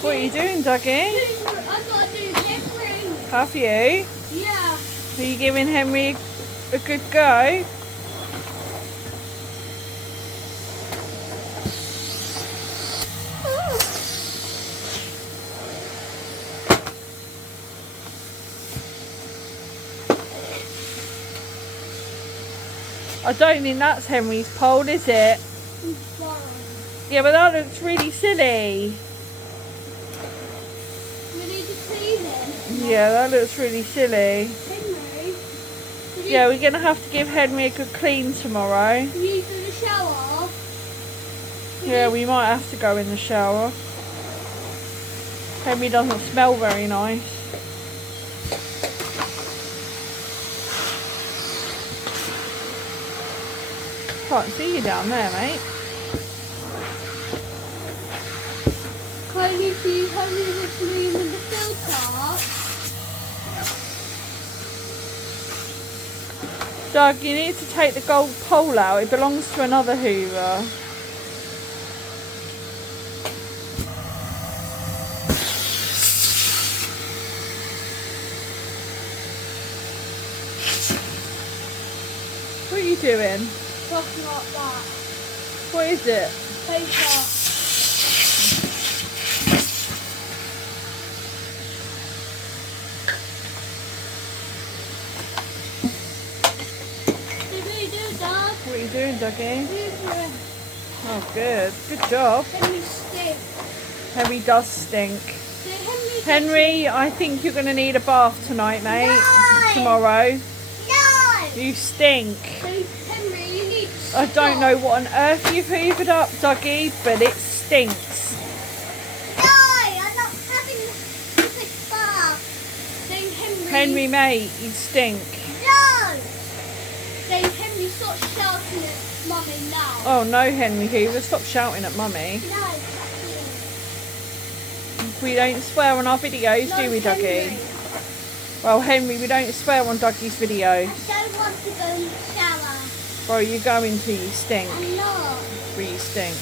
What are you doing, Dougie? I've got to do Hoovering. Have you? Yeah. Are you giving Henry a good go? I don't think that's Henry's pole, is it? Yeah, but that looks really silly. We need to clean it. Yeah, that looks really silly. Henry? Yeah, we're going to have to give Henry a good clean tomorrow. You need to do the shower. Yeah, we might have to go in the shower. Henry doesn't smell very nice. Can't see you down there, mate. Can you see Henry was cleaning the filter? Doug, you need to take the gold pole out. It belongs to another Hoover. What are you doing? Something like that. What is it? Paper. What are you doing, Dougie? Hoovering. Oh, good. Good job. Henry stinks. Henry does stink. So Henry, I think you're going to need a bath tonight, mate. No. Tomorrow. No! You stink. So Henry, you need to I stop. don't know what on earth you've hoovered up, Dougie, but it stinks. No! I'm not having a quick bath. So Henry, mate, you stink. No! So Henry, stop shouting at Mummy now. Oh no, Henry Hoover, stop shouting at Mummy. No. We don't swear on our videos, do we, Dougie? Well, Henry, we don't swear on Dougie's videos. I don't want to go in the shower. Well, you're going to, you stink. I'm not. Well, you stink.